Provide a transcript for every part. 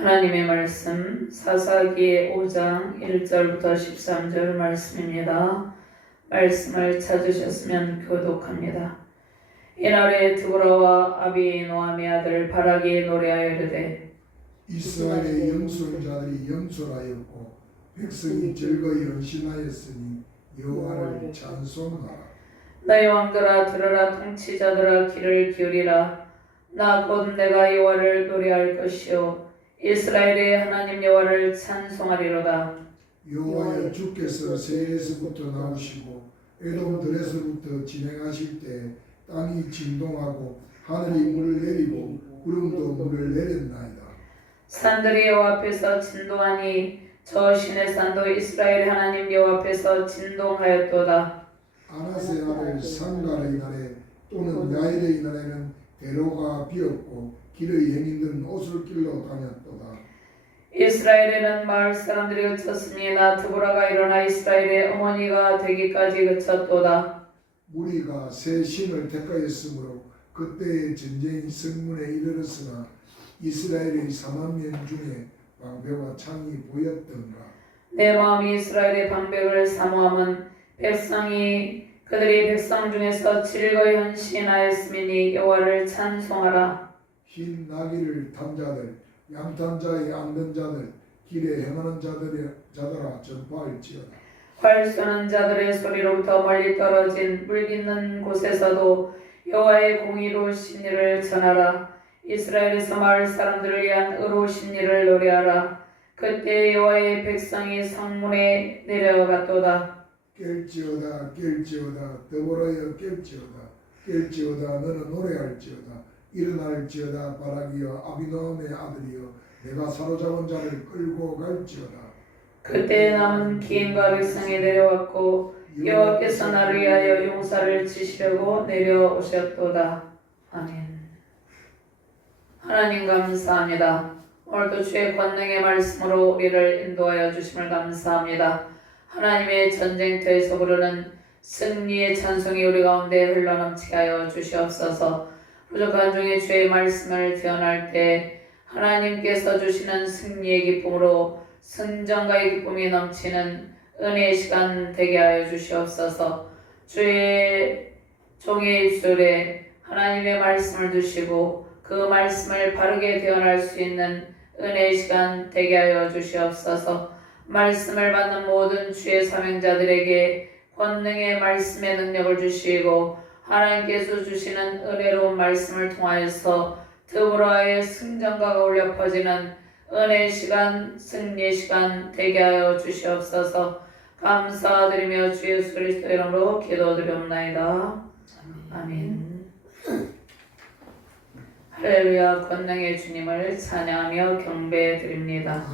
하나님의 말씀 사사기 5장 1절부터 13절 말씀입니다. 말씀을 찾으셨으면 교독합니다. 이날에 드보라와 아비노함의 아들 바락이 노래하여 이르되 이스라엘의 영솔자들이 영솔하였고 백성이 즐거이 헌신하였으니 여호와를 찬송하라. 너희 왕들아 들으라. 통치자들아 귀를 기울이라. 나 곧 내가 여호와를 노래할 것이요 이스라엘의 하나님 여호와를 찬송하리로다. 여호와여, 주께서 세에서부터 나오시고 에돔들에서부터 진행하실 때 땅이 진동하고 하늘이 물을 내리고 구름도 물을 내렸나이다. 산들이 여호와 앞에서 진동하니 저 신의 산도 이스라엘의 하나님 여호와 앞에서 진동하였도다. 아나세 아들 상갈의 날에 또는 야일의 날에는 대로가 비었고 길의 행인들은 오솔길로 다녔도다. 이스라엘에는 마을 사람들이 그쳤으니 나 드보라가 일어나 이스라엘의 어머니가 되기까지 그쳤도다. 무리가 새 신을 택하였으므로 그때의 전쟁이 성문에 이르렀으나 이스라엘의 4만 명 중에 방패와 창이 보였던가. 내 마음이 이스라엘의 방백을 사모함은 그들이 백성 중에서 즐거이 헌신하였음이니 여호와를 찬송하라. 흰 나귀를 탄 자들, 양탄 자의 앉은 자들, 길에 행하는 자들아 전파할지어다. 활 쏘는 자들의 소리로부터 멀리 떨어진 물 깃는 곳에서도 여호와의 공의로우신 일을 전하라. 이스라엘에서 마을 사람들을 위한 의로우신 일을 노래하라. 그때 여호와의 백성이 성문에 내려갔도다. 깰지어다 깰지어다 드보라여 깰지어다 너는 노래할지어다. 일어날지어다 바락이여 아비노함의 아들이여 내가 사로잡은 자를 끌고 갈지어다. 그때 남은 기인과 백성이 내려왔고 여호와께서 나를 위하여 용사를 치시려고 내려오셨도다. 아멘. 하나님 감사합니다. 오늘도 주의 권능의 말씀으로 우리를 인도하여 주심을 감사합니다. 하나님의 전쟁터에서 부르는 승리의 찬송이 우리 가운데 흘러넘치게 하여 주시옵소서. 부족한 중에 주의 말씀을 태어날 때 하나님께서 주시는 승리의 기쁨으로 승전가의 기쁨이 넘치는 은혜의 시간 되게 하여 주시옵소서. 주의 종의 입술에 하나님의 말씀을 두시고 그 말씀을 바르게 대언할 수 있는 은혜의 시간 되게 하여 주시옵소서. 말씀을 받는 모든 주의 사명자들에게 권능의 말씀의 능력을 주시고 하나님께서 주시는 은혜로운 말씀을 통하여서 드보라의 승전가가 울려 퍼지는 은혜의 시간, 승리의 시간 되게 하여 주시옵소서. 감사드리며 주 예수 그리스도 이름으로 기도드리옵나이다. 아멘. 할렐루야. 권능의 주님을 찬양하며 경배드립니다.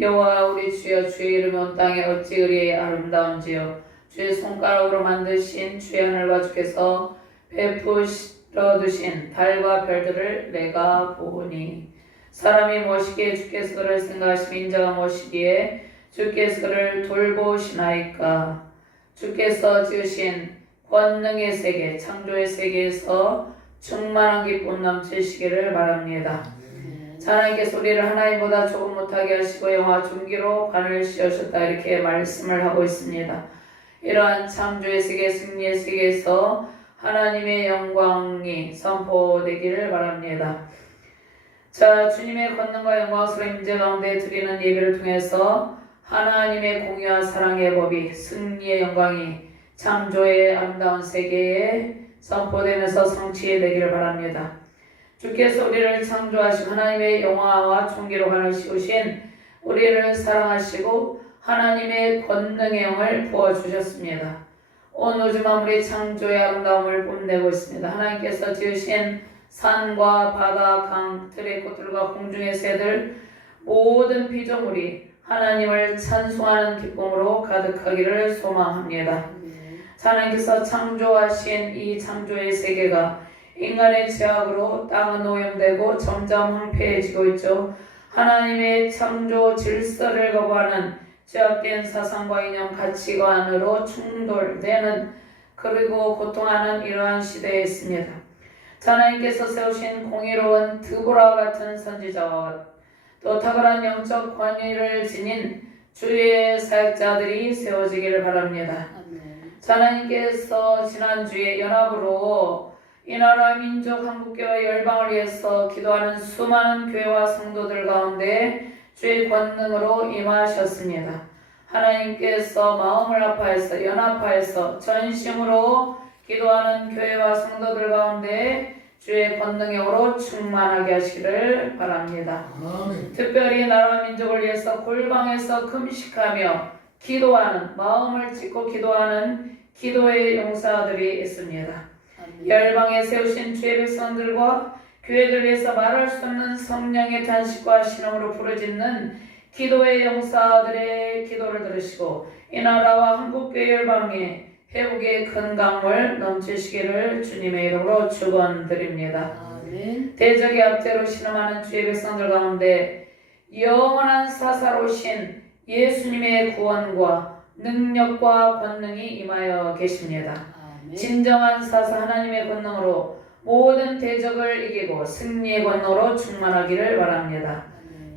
여호와 우리 주여, 주의 이름이 온 땅에 어찌 그리 아름다운지요. 주의 손가락으로 만드신 주의 하늘과 주께서 베푸시러 두신 달과 별들을 내가 보니 사람이 무엇이기에 주께서 그를 생각하시며 인자가 무엇이기에 주께서 그를 돌보시나이까. 주께서 지으신 권능의 세계, 창조의 세계에서 충만한 기쁨 넘치시기를 바랍니다. 하나님께서 우리를 하나님보다 조금 못하게 하시고 영화 중기로 관을 씌우셨다 이렇게 말씀을 하고 있습니다. 이러한 창조의 세계, 승리의 세계에서 하나님의 영광이 선포되기를 바랍니다. 자, 주님의 권능과 영광스러운 임재 가운데 드리는 예배를 통해서 하나님의 공의와 사랑의 법이, 승리의 영광이 창조의 아름다운 세계에 선포되면서 성취되기를 바랍니다. 주께서 우리를 창조하신 하나님의 영화와 존귀로 관을 씌우신 우리를 사랑하시고 하나님의 권능의 영을 부어주셨습니다. 온 우주 만물이 창조의 아름다움을 뽐내고 있습니다. 하나님께서 지으신 산과 바다, 강, 들의 꽃들과 공중의 새들 모든 피조물이 하나님을 찬송하는 기쁨으로 가득하기를 소망합니다. 하나님께서 창조하신 이 창조의 세계가 인간의 죄악으로 땅은 오염되고 점점 황폐해지고 있죠. 하나님의 창조 질서를 거부하는 죄악된 사상과 이념 가치관으로 충돌되는 그리고 고통하는 이러한 시대에 있습니다. 하나님께서 세우신 공의로운 드보라와 같은 선지자와 또 탁월한 영적 권위를 지닌 주의 사역자들이 세워지기를 바랍니다. 하나님께서 지난주에 연합으로 이 나라 민족 한국교회 열방을 위해서 기도하는 수많은 교회와 성도들 가운데 주의 권능으로 임하셨습니다. 하나님께서 마음을 아파해서 연합하여서 전심으로 기도하는 교회와 성도들 가운데 주의 권능의 영으로 충만하게 하시기를 바랍니다. 아멘. 특별히 나라와 민족을 위해서 골방에서 금식하며 기도하는 마음을 찢고 기도하는 기도의 용사들이 있습니다. 열방에 세우신 주의 백성들과 교회들 위해서 말할 수 없는 성령의 탄식과 신음으로 부르짖는 기도의 용사들의 기도를 들으시고 이 나라와 한국교회 열방에 회복의 큰 강물 넘치시기를 주님의 이름으로 축원드립니다. 아멘. 대적의 압제로 신음하는 주의 백성들 가운데 영원한 사사로우신 예수님의 구원과 능력과 권능이 임하여 계십니다. 아멘. 진정한 사사 하나님의 권능으로 모든 대적을 이기고 승리의 권능으로 충만하기를 바랍니다.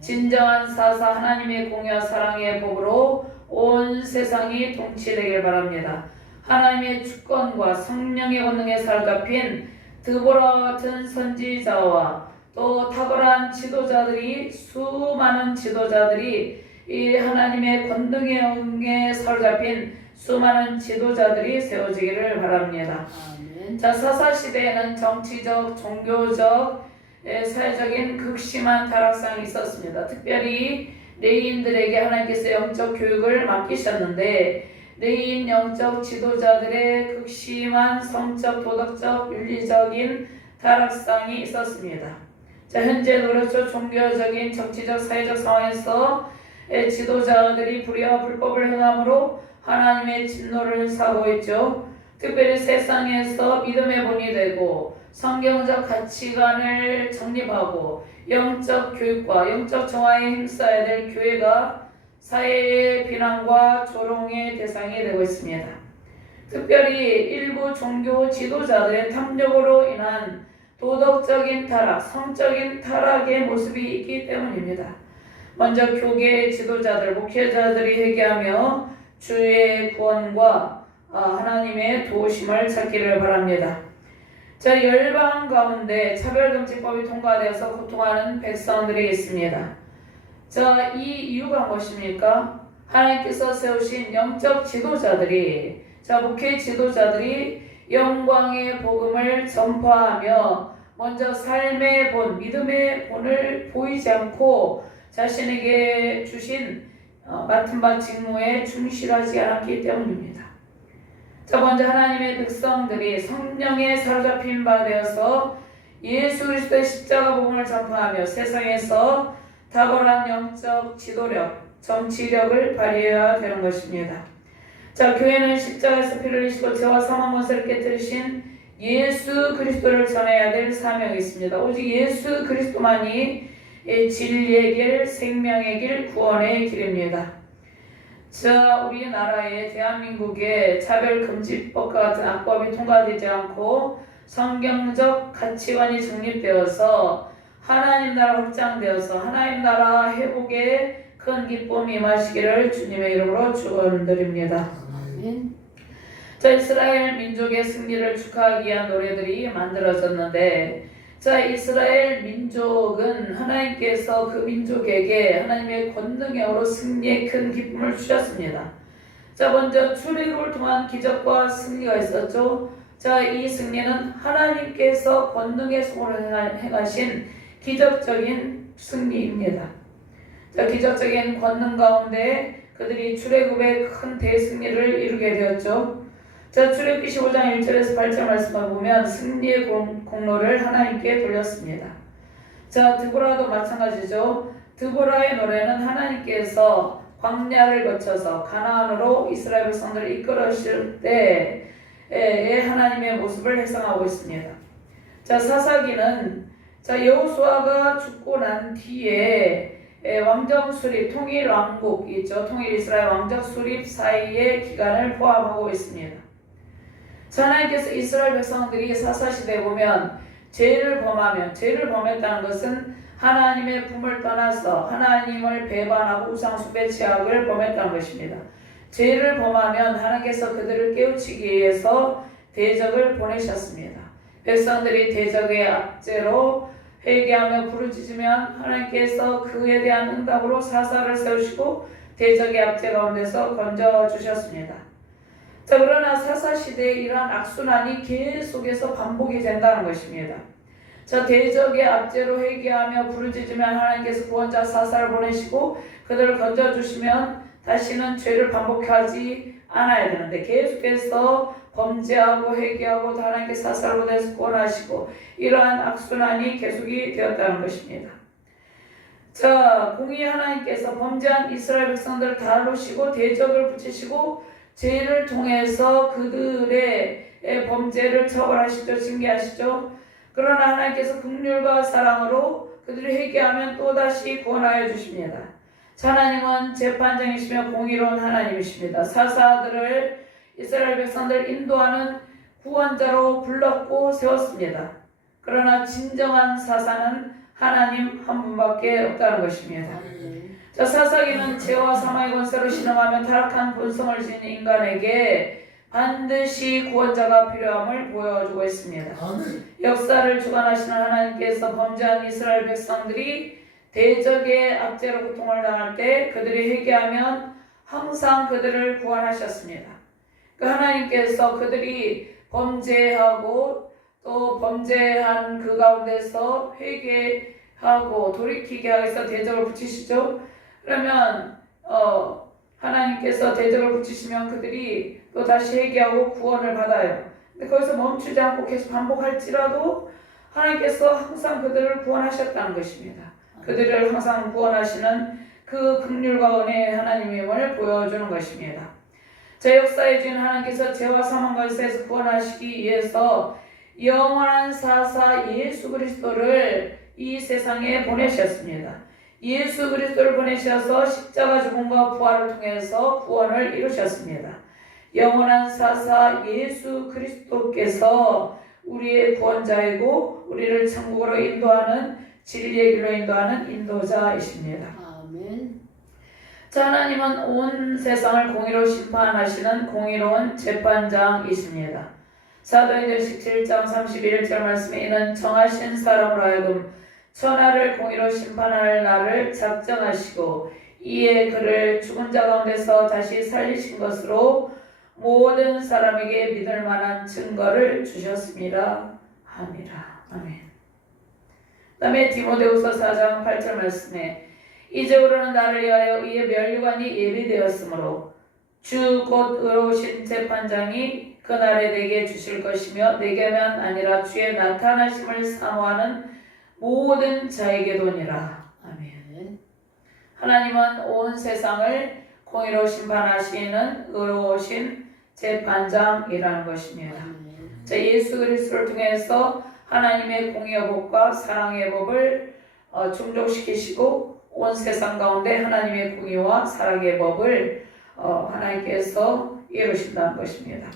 진정한 사사 하나님의 공의와 사랑의 복으로 온 세상이 통치되길 바랍니다. 하나님의 주권과 성령의 권능에 사로잡힌 드보라와 같은 선지자와 또 탁월한 지도자들이 수많은 지도자들이 이 하나님의 권능에 사로잡힌 수많은 지도자들이 세워지기를 바랍니다. 아멘. 자, 사사시대에는 정치적, 종교적, 사회적인 극심한 타락상이 있었습니다. 특별히 레위인들에게 하나님께서 영적 교육을 맡기셨는데 레위인 영적 지도자들의 극심한 성적, 도덕적, 윤리적인 타락상이 있었습니다. 자, 현재 노력적, 종교적인, 정치적, 사회적 상황에서 지도자들이 불의와 불법을 행함으로 하나님의 진노를 사고 있죠. 특별히 세상에서 믿음의 본이 되고 성경적 가치관을 정립하고 영적 교육과 영적 정화에 힘써야 될 교회가 사회의 비난과 조롱의 대상이 되고 있습니다. 특별히 일부 종교 지도자들의 탐욕으로 인한 도덕적인 타락, 성적인 타락의 모습이 있기 때문입니다. 먼저 교계 지도자들, 목회자들이 회개하며 주의 구원과 하나님의 도우심을 찾기를 바랍니다. 자, 열방 가운데 차별금지법이 통과되어서 고통하는 백성들이 있습니다. 자, 이 이유가 무엇입니까? 하나님께서 세우신 영적 지도자들이, 자, 목회 지도자들이 영광의 복음을 전파하며 먼저 삶의 본, 믿음의 본을 보이지 않고 자신에게 주신 맡은 바 직무에 충실하지 않았기 때문입니다. 자, 먼저 하나님의 백성들이 성령에 사로잡힌 바 되어서 예수 그리스도의 십자가 복음을 전파하며 세상에서 탁월한 영적 지도력, 정치력을 발휘해야 되는 것입니다. 자, 교회는 십자가에서 피를 흘리시고 죄와 사망 권세를 깨뜨리신 예수 그리스도를 전해야 될 사명이 있습니다. 오직 예수 그리스도만이 진리의 길, 생명의 길, 구원의 길입니다. 자, 우리나라의 대한민국의 차별금지법과 같은 악법이 통과되지 않고 성경적 가치관이 정립되어서 하나님 나라 확장되어서 하나님 나라 회복에 큰 기쁨이 임하시기를 주님의 이름으로 축원드립니다. 아멘. 자, 이스라엘 민족의 승리를 축하하기 위한 노래들이 만들어졌는데, 자, 이스라엘 민족은 하나님께서 그 민족에게 하나님의 권능의 영으로 승리의 큰 기쁨을 주셨습니다. 자, 먼저 출애굽을 통한 기적과 승리가 있었죠. 자, 이 승리는 하나님께서 권능의 손으로 행하신 기적적인 승리입니다. 자, 기적적인 권능 가운데 그들이 출애굽의 큰 대승리를 이루게 되었죠. 자, 출애굽기 15장 1절에서 8절 말씀을 보면 승리의 공로를 하나님께 돌렸습니다. 자, 드보라도 마찬가지죠. 드보라의 노래는 하나님께서 광야를 거쳐서 가나안으로 이스라엘 백성들을 이끌으실 때의 하나님의 모습을 해상하고 있습니다. 자, 사사기는 자, 여호수아가 죽고 난 뒤에 왕정 수립, 통일 왕국 있죠. 통일 이스라엘 왕정 수립 사이의 기간을 포함하고 있습니다. 하나님께서 이스라엘 백성들이 사사시대에 보면 죄를 범하면, 죄를 범했다는 것은 하나님의 품을 떠나서 하나님을 배반하고 우상숭배 죄악을 범했다는 것입니다. 죄를 범하면 하나님께서 그들을 깨우치기 위해서 대적을 보내셨습니다. 백성들이 대적의 압제로 회개하며 부르짖으면 하나님께서 그에 대한 응답으로 사사를 세우시고 대적의 압제 가운데서 건져주셨습니다. 자, 그러나 사사시대에 이러한 악순환이 계속해서 반복이 된다는 것입니다. 자, 대적의 압제로 회개하며 부르짖으면 하나님께서 구원자 사사를 보내시고 그들을 건져주시면 다시는 죄를 반복하지 않아야 되는데 계속해서 범죄하고 회개하고 하나님께 사사를 보내서 구원하시고 이러한 악순환이 계속이 되었다는 것입니다. 자, 공의 하나님께서 범죄한 이스라엘 백성들을 다루시고 대적을 붙이시고 죄를 통해서 그들의 범죄를 처벌하시죠. 징계하시죠. 그러나 하나님께서 긍휼과 사랑으로 그들이 회개하면 또다시 구원하여 주십니다. 하나님은 재판장이시며 공의로운 하나님이십니다. 사사들을 이스라엘 백성들을 인도하는 구원자로 불렀고 세웠습니다. 그러나 진정한 사사는 하나님 한 분밖에 없다는 것입니다. 자, 사사기는 죄와 사망의 권세로 신음하며 타락한 본성을 지닌 인간에게 반드시 구원자가 필요함을 보여주고 있습니다. 아멘. 역사를 주관하시는 하나님께서 범죄한 이스라엘 백성들이 대적의 압제로 고통을 당할 때 그들이 회개하면 항상 그들을 구원하셨습니다. 그 하나님께서 그들이 범죄하고 또 범죄한 그 가운데서 회개하고 돌이키게 하기 위해서 대적을 붙이시죠. 그러면 하나님께서 대적을 붙이시면 그들이 또 다시 회개하고 구원을 받아요. 근데 거기서 멈추지 않고 계속 반복할지라도 하나님께서 항상 그들을 구원하셨다는 것입니다. 그들을 항상 구원하시는 그 긍휼과 은혜의 하나님임을 보여주는 것입니다. 제 역사의 주인 하나님께서 죄와 사망과 권세에서 구원하시기 위해서 영원한 사사 예수 그리스도를 이 세상에 보내셨습니다. 예수 그리스도를 보내셔서 십자가 죽음과 부활을 통해서 구원을 이루셨습니다. 영원한 사사 예수 그리스도께서 우리의 구원자이고 우리를 천국으로 인도하는 진리의 길로 인도하는 인도자이십니다. 아멘. 자, 하나님은 온 세상을 공의로 심판하시는 공의로운 재판장이십니다. 사도행전 17장 31절 말씀에 이는 정하신 사람으로 하여금 천하를 공의로 심판할 날을 작정하시고 이에 그를 죽은 자 가운데서 다시 살리신 것으로 모든 사람에게 믿을 만한 증거를 주셨습니다. 함이라. 아멘. 그 다음에 디모데후서 4장 8절 말씀에 이제부로는 나를 위하여 이의 면류관이 예비되었으므로 주 곧 의로우신 재판장이 그날에 내게 주실 것이며 내게만 아니라 주의 나타나심을 사모하는 모든 자에게도니라. 아멘. 하나님은 온 세상을 공의로 심판하시는 의로우신 재판장이라는 것입니다. 자, 예수 그리스도를 통해서 하나님의 공의의 법과 사랑의 법을 충족시키시고 온 세상 가운데 하나님의 공의와 사랑의 법을 하나님께서 이루신다는 것입니다.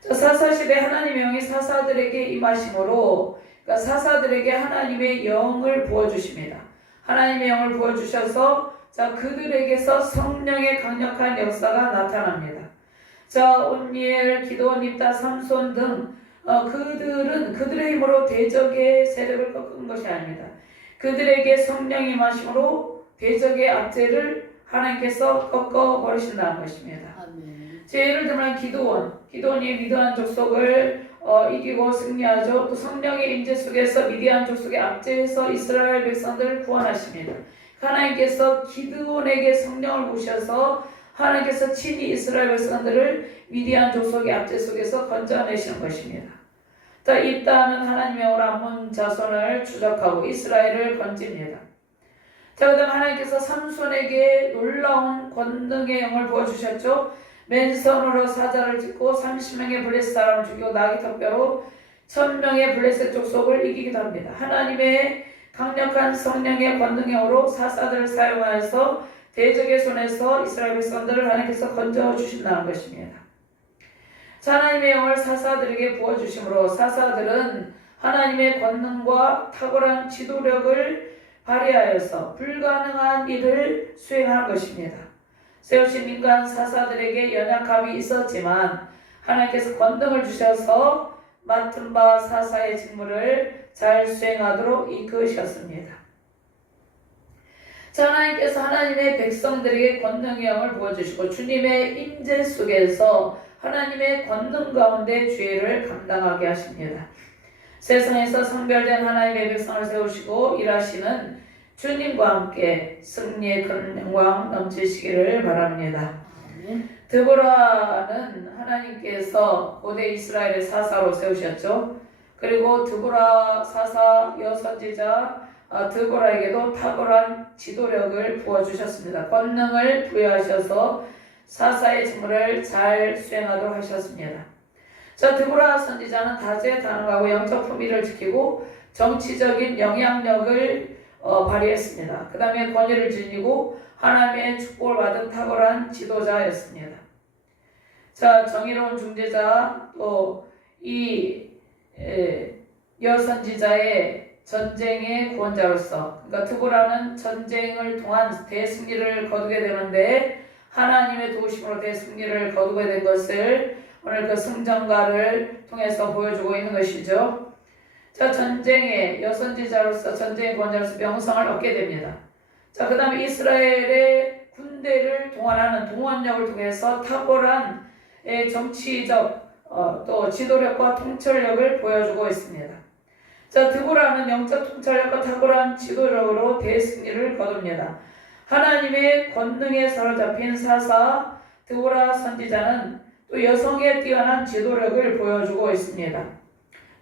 자, 사사시대 하나님의 영이 사사들에게 임하심으로 그러니까 사사들에게 하나님의 영을 부어주십니다. 하나님의 영을 부어주셔서 자, 그들에게서 성령의 강력한 역사가 나타납니다. 자, 온니엘, 기드온, 입다, 삼손 등 그들은 그들의 힘으로 대적의 세력을 꺾은 것이 아닙니다. 그들에게 성령이 임하심으로 대적의 압제를 하나님께서 꺾어버리신다는 것입니다. 예를 들면 기드온이 미디안 족속을 이기고 승리하죠. 또 성령의 임재 속에서 미디안 족속의 압제에서 이스라엘 백성들을 구원하십니다. 하나님께서 기드온에게 성령을 부으셔서 하나님께서 친히 이스라엘 백성들을 미디안 족속의 압제 속에서 건져내시는 것입니다. 자, 입다는 하나님의 오라문 자손을 추적하고 이스라엘을 건집니다. 자, 그 다음 하나님께서 삼손에게 놀라운 권능의 영을 부어주셨죠. 맨손으로 사자를 찍고 30명의 블레셋 사람을 죽이고 나귀 턱뼈로 1000명의 블레셋 족속을 이기기도 합니다. 하나님의 강력한 성령의 권능의 영으로 사사들을 사용하여서 대적의 손에서 이스라엘 백성들을 하나님께서 건져주신다는 것입니다. 자, 하나님의 영을 사사들에게 부어주심으로 사사들은 하나님의 권능과 탁월한 지도력을 발휘하여서 불가능한 일을 수행하는 것입니다. 세우신 인간 사사들에게 연약함이 있었지만 하나님께서 권능을 주셔서 맡은 바 사사의 직무를 잘 수행하도록 이끄셨습니다. 자, 하나님께서 하나님의 백성들에게 권능의 영을 부어주시고 주님의 임재 속에서 하나님의 권능 가운데 주의를 감당하게 하십니다. 세상에서 성별된 하나님의 백성을 세우시고 일하시는 주님과 함께 승리의 큰 영광 넘치시기를 바랍니다. 드보라는 하나님께서 고대 이스라엘의 사사로 세우셨죠. 그리고 드보라 사사 여선지자 드보라에게도 탁월한 지도력을 부어주셨습니다. 권능을 부여하셔서 사사의 직무를 잘 수행하도록 하셨습니다. 자, 드보라 선지자는 다재다능하고 영적 품위를 지키고 정치적인 영향력을 발휘했습니다. 그 다음에 권위를 지니고 하나님의 축복을 받은 탁월한 지도자였습니다. 자, 정의로운 중재자 또 이 여선지자의 전쟁의 구원자로서, 그러니까 드보라는 전쟁을 통한 대승리를 거두게 되는데 하나님의 도우심으로 대승리를 거두게 된 것을 오늘 그 승전가를 통해서 보여주고 있는 것이죠. 자, 전쟁의 여선지자로서 전쟁의 구원자로서 명성을 얻게 됩니다. 자, 그 다음에 이스라엘의 군대를 동원하는 동원력을 통해서 탁월한 정치적 또 지도력과 통찰력을 보여주고 있습니다. 자, 드보라는 영적 통찰력과 탁월한 지도력으로 대승리를 거둡니다. 하나님의 권능에 사로잡힌 사사 드보라 선지자는 또 여성의 뛰어난 지도력을 보여주고 있습니다.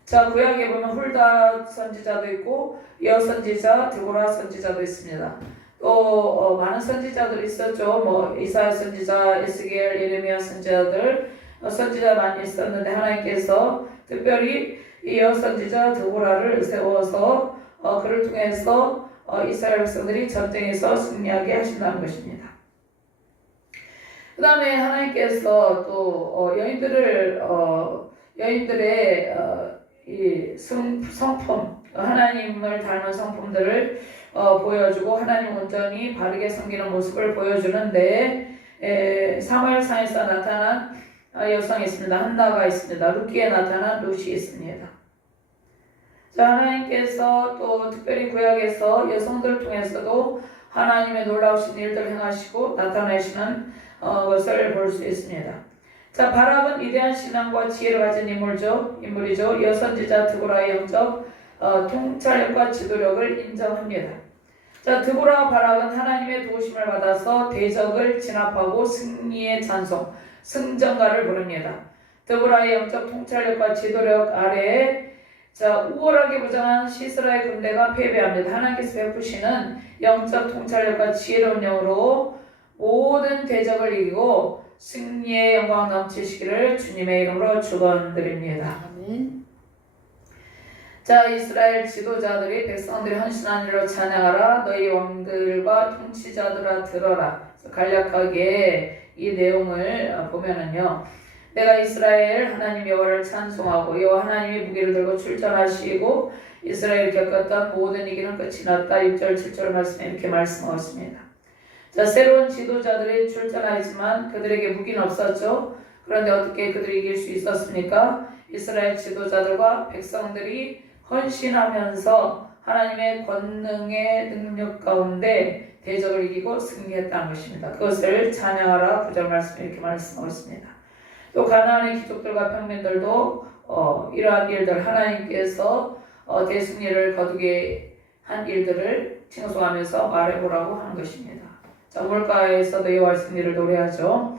자, 구약에 보면 훌다 선지자도 있고 여선지자 드보라 선지자도 있습니다. 또 많은 선지자들이 있었죠. 뭐 이사야 선지자, 에스겔, 예레미야 선지자들 선지자 많이 있었는데 하나님께서 특별히 이 여선지자 드보라를 세워서 그를 통해서 이스라엘 백성들이 전쟁에서 승리하게 하신다는 것입니다. 그 다음에 하나님께서 또 여인들의 이 성품, 하나님을 닮은 성품들을 보여주고 하나님 온전히 바르게 섬기는 모습을 보여주는데 사무엘상에서 나타난 여성이 있습니다. 한나가 있습니다. 룻기에 나타난 룻이 있습니다. 자, 하나님께서 또 특별히 구약에서 여성들을 통해서도 하나님의 놀라우신 일들을 행하시고 나타내시는 것을 볼 수 있습니다. 자, 바락은 위대한 신앙과 지혜를 가진 인물이죠. 여선지자 드보라의 영적 통찰력과 지도력을 인정합니다. 자, 드보라와 바락은 하나님의 도우심을 받아서 대적을 진압하고 승리의 찬송, 승전가를 부릅니다. 드보라의 영적 통찰력과 지도력 아래에 자, 우월하게 무장한 시스라의 군대가 패배합니다. 하나님께서 베푸시는 영적 통찰력과 지혜로운 영으로 모든 대적을 이기고 승리의 영광 넘치시기를 주님의 이름으로 축원드립니다. 아멘. 자, 이스라엘 지도자들이 백성들이 헌신한 일로 찬양하라. 너희 왕들과 통치자들아 들어라. 간략하게 이 내용을 보면은요. 내가 이스라엘 하나님 여호와를 찬송하고 여호와 하나님이 무기를 들고 출전하시고 이스라엘이 겪었던 모든 위기는 끝이 났다. 6절 7절 말씀에 이렇게 말씀하고 있습니다. 자, 새로운 지도자들이 출전하였지만 그들에게 무기는 없었죠. 그런데 어떻게 그들이 이길 수 있었습니까? 이스라엘 지도자들과 백성들이 헌신하면서 하나님의 권능의 능력 가운데 대적을 이기고 승리했다는 것입니다. 그것을 찬양하라. 9절 말씀에 이렇게 말씀하고 있습니다. 또 가나안의 귀족들과 평민들도 이러한 일들 하나님께서 대승리를 거두게 한 일들을 칭송하면서 말해보라고 하는 것입니다. 자, 물가에서도 여호와의 승리를 노래하죠.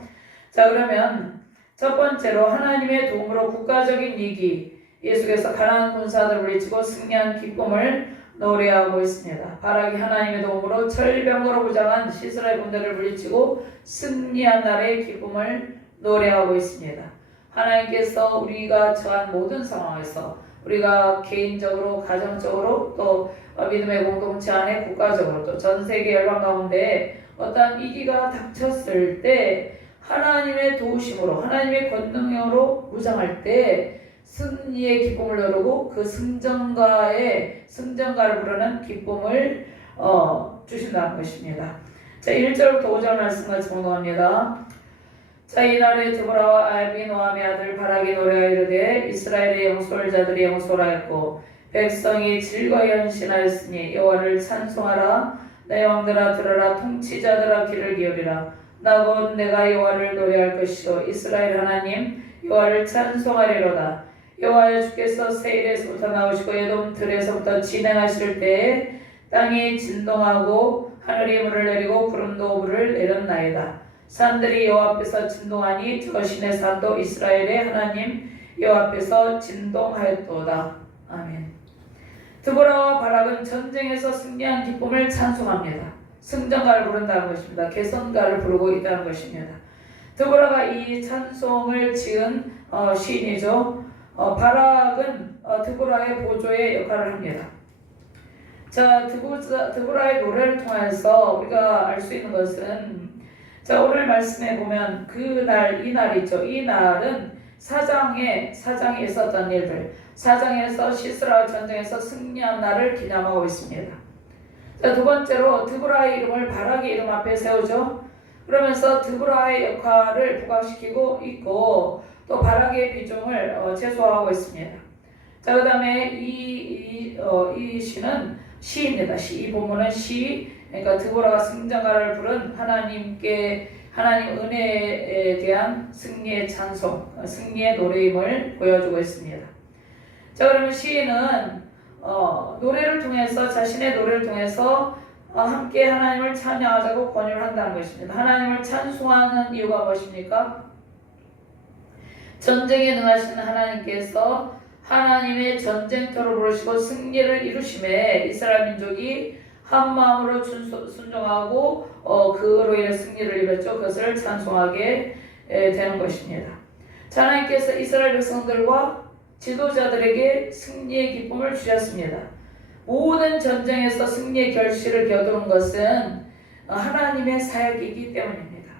자, 그러면 첫 번째로 하나님의 도움으로 국가적인 위기 예수께서 가나안 군사들을 물리치고 승리한 기쁨을 노래하고 있습니다. 바락이 하나님의 도움으로 철병으로 무장한 시스라의 군대를 물리치고 승리한 날의 기쁨을 노래하고 있습니다. 하나님께서 우리가 처한 모든 상황에서 우리가 개인적으로, 가정적으로, 또 믿음의 공동체 안에 국가적으로, 또 전 세계 열방 가운데 어떠한 위기가 닥쳤을 때 하나님의 도우심으로, 하나님의 권능으로 무장할 때 승리의 기쁨을 누르고 그 승전가를 부르는 기쁨을 주신다는 것입니다. 자, 1절부터 5절 말씀을 정독합니다. 자, 이날에 드보라와 아비노함의 아들 바락이 노래하여 이르되 이스라엘의 영솔 자들이 영솔하였고 백성이 즐거이 헌신하였으니 여호와를 찬송하라. 내 왕들아 들으라. 통치자들아 귀를 기울이라. 나 곧 내가 여호와를 노래할 것이요 이스라엘 하나님 여호와를 찬송하리로다. 여호와여 주께서 세일에서부터 나오시고 에돔 들에서부터 진행하실 때에 땅이 진동하고 하늘이 물을 내리고 구름도 물을 내렸나이다. 산들이 여호와 앞에서 진동하니 저 신의 산도 이스라엘의 하나님 여호와 앞에서 진동하였도다. 아멘. 드보라와 바락은 전쟁에서 승리한 기쁨을 찬송합니다. 승전가를 부른다는 것입니다. 개선가를 부르고 있다는 것입니다. 드보라가 이 찬송을 지은 시인이죠. 바락은 드보라의 보조의 역할을 합니다. 자, 드보라의 노래를 통해서 우리가 알 수 있는 것은, 자, 오늘 말씀에 보면 그날, 이날 있죠. 이 날은 사장에 있었던 일들, 사장에서 시스라 전쟁에서 승리한 날을 기념하고 있습니다. 자, 두 번째로 드보라의 이름을 바락의 이름 앞에 세우죠. 그러면서 드보라의 역할을 부각시키고 있고 또 바락의 비중을 제소하고 있습니다. 자, 그 다음에 이 시는 시입니다. 이 본문은 시, 그러니까 드보라가 승전가를 부른 하나님 은혜에 대한 승리의 찬송, 승리의 노래임을 보여주고 있습니다. 자, 그러면 시인은 노래를 통해서, 자신의 노래를 통해서 함께 하나님을 찬양하자고 권유를 한다는 것입니다. 하나님을 찬송하는 이유가 무엇입니까? 전쟁에 능하시는 하나님께서 하나님의 전쟁터를 부르시고 승리를 이루심에 이스라엘 민족이 한 마음으로 순종하고 그로 인해 승리를 이뤘죠. 그것을 찬송하게 되는 것입니다. 하나님께서 이스라엘 백성들과 지도자들에게 승리의 기쁨을 주셨습니다. 모든 전쟁에서 승리의 결실을 거두는 것은 하나님의 사역이기 때문입니다.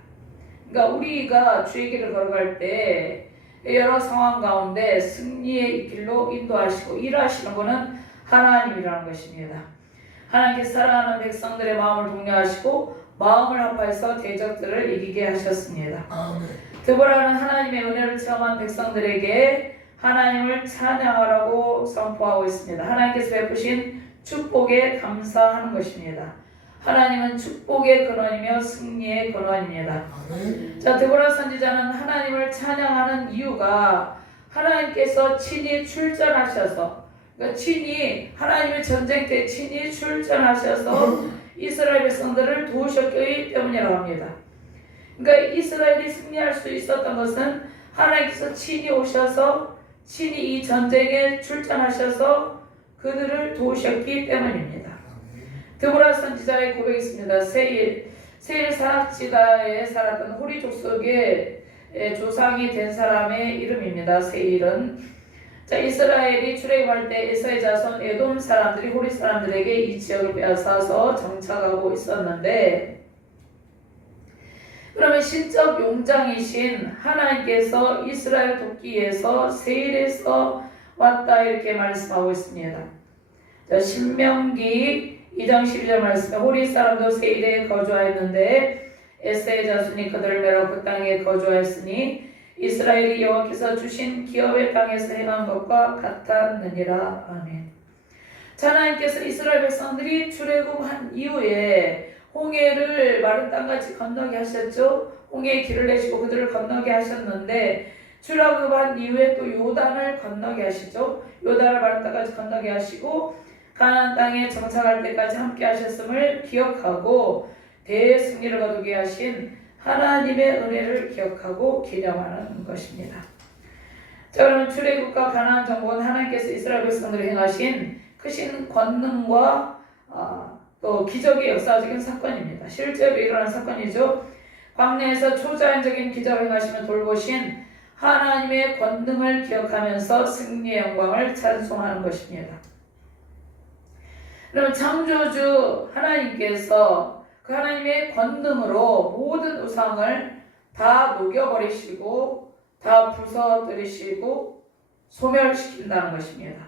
그러니까 우리가 주의 길을 걸어갈 때 여러 상황 가운데 승리의 길로 인도하시고 일하시는 분은 하나님이라는 것입니다. 하나님께서 사랑하는 백성들의 마음을 독려하시고 마음을 합하여서 대적들을 이기게 하셨습니다. 아멘. 드보라는 하나님의 은혜를 체험한 백성들에게 하나님을 찬양하라고 선포하고 있습니다. 하나님께서 베푸신 축복에 감사하는 것입니다. 하나님은 축복의 근원이며 승리의 근원입니다. 아멘. 자, 드보라 선지자는 하나님을 찬양하는 이유가 하나님께서 친히 출전하셔서, 그러니까 친히 하나님의 전쟁 때 친히 출전하셔서 이스라엘 백성들을 도우셨기 때문이라고 합니다. 그러니까 이스라엘이 승리할 수 있었던 것은 하나님께서 친히 오셔서 친히 이 전쟁에 출전하셔서 그들을 도우셨기 때문입니다. 드보라 선지자의 고백이 있습니다. 세일 사락지다에 살았던 호리 족속의 조상이 된 사람의 이름입니다. 세일은, 자, 이스라엘이 출애굽할 때 에사의 자손 에돔 사람들이 호리 사람들에게 이 지역을 빼앗아서 정착하고 있었는데, 그러면 신적 용장이신 하나님께서 이스라엘 돕기위해서 세일에서 왔다 이렇게 말씀하고 있습니다. 자, 신명기 2장 12절 말씀에 호리 사람도 세일에 거주하였는데 에사의 자손이 그들을 매러 그 땅에 거주하였으니 이스라엘이 여호와께서 주신 기업의 땅에서 행한 것과 같았느니라. 아멘. 자, 하나님께서 이스라엘 백성들이 출애굽한 이후에 홍해를 마른 땅같이 건너게 하셨죠. 홍해의 길을 내시고 그들을 건너게 하셨는데 출애굽한 이후에 또 요단을 건너게 하시죠. 요단을 마른 땅까지 건너게 하시고 가나안 땅에 정착할 때까지 함께 하셨음을 기억하고 대승리를 거두게 하신 하나님의 은혜를 기억하고 기념하는 것입니다. 자, 그러면 출애굽과 가나안 정복은 하나님께서 이스라엘 백성들을 행하신 크신 권능과 또 기적의 역사적인 사건입니다. 실제로 일어난 사건이죠. 광야에서 초자연적인 기적을 행하시며 돌보신 하나님의 권능을 기억하면서 승리의 영광을 찬송하는 것입니다. 그러면 창조주 하나님께서 그 하나님의 권능으로 모든 우상을 다 녹여버리시고 다 부숴뜨리시고 소멸시킨다는 것입니다.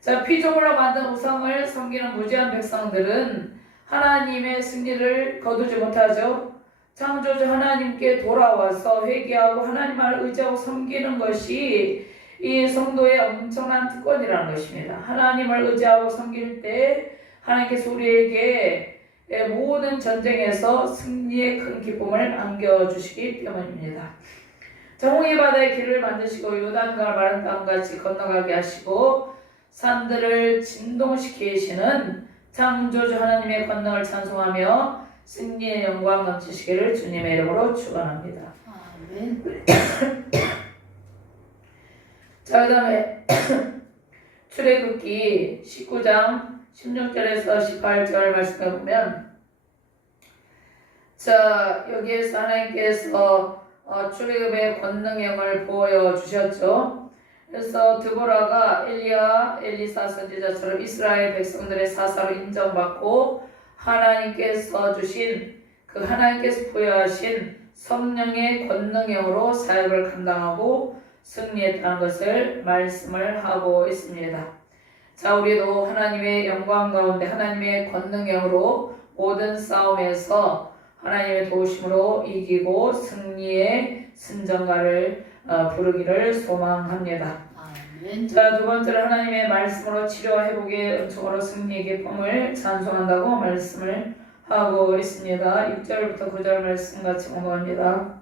자, 피조물로 만든 우상을 섬기는 무지한 백성들은 하나님의 승리를 거두지 못하죠. 창조주 하나님께 돌아와서 회개하고 하나님을 의지하고 섬기는 것이 이 성도의 엄청난 특권이라는 것입니다. 하나님을 의지하고 섬길 때 하나님께서 우리에게 모든 전쟁에서 승리의 큰 기쁨을 안겨주시기 때문입니다. 홍해 바다의 길을 만드시고 요단강을 마른 땅같이 건너가게 하시고 산들을 진동시키시는 창조주 하나님의 권능을 찬송하며 승리의 영광 넘치시기를 주님의 이름으로 축원합니다. 아멘. 자, 그 다음에 출애굽기 19장 16절에서 18절 말씀해 보면, 자, 여기에서 하나님께서 출애굽의 권능형을 보여주셨죠. 그래서 드보라가 엘리야, 엘리사 선지자처럼 이스라엘 백성들의 사사로 인정받고 하나님께서 주신 그 하나님께서 부여하신 성령의 권능형으로 사역을 감당하고 승리했다는 것을 말씀을 하고 있습니다. 자, 우리도 하나님의 영광 가운데 하나님의 권능형으로 모든 싸움에서 하나님의 도우심으로 이기고 승리의 승전가를 부르기를 소망합니다. 아멘. 자, 두 번째로 하나님의 말씀으로 치료와 회복의 은총으로 승리의 기쁨을 찬송한다고 말씀을 하고 있습니다. 6절부터 9절 말씀 같이 공부합니다.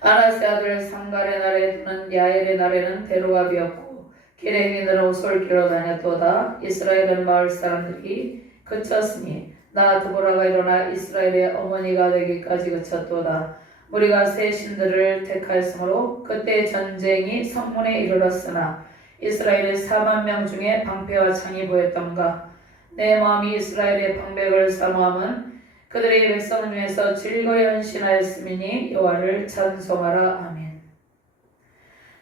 아나스의 아들 상갈의 날에 또는 야엘의 날에는 대로가 비었고 길에 행인들은 오솔길로 다녔도다. 이스라엘은 마을 사람들이 그쳤으니 나 드보라가 일어나 이스라엘의 어머니가 되기까지 그쳤도다. 우리가 새 신들을 택하였으므로 그때 전쟁이 성문에 이르렀으나 이스라엘의 4만 명 중에 방패와 창이 보였던가. 내 마음이 이스라엘의 방백을 사모함은 그들의 백성 중에서 즐거이 헌신하였음이니 여호와를 찬송하라. 아멘.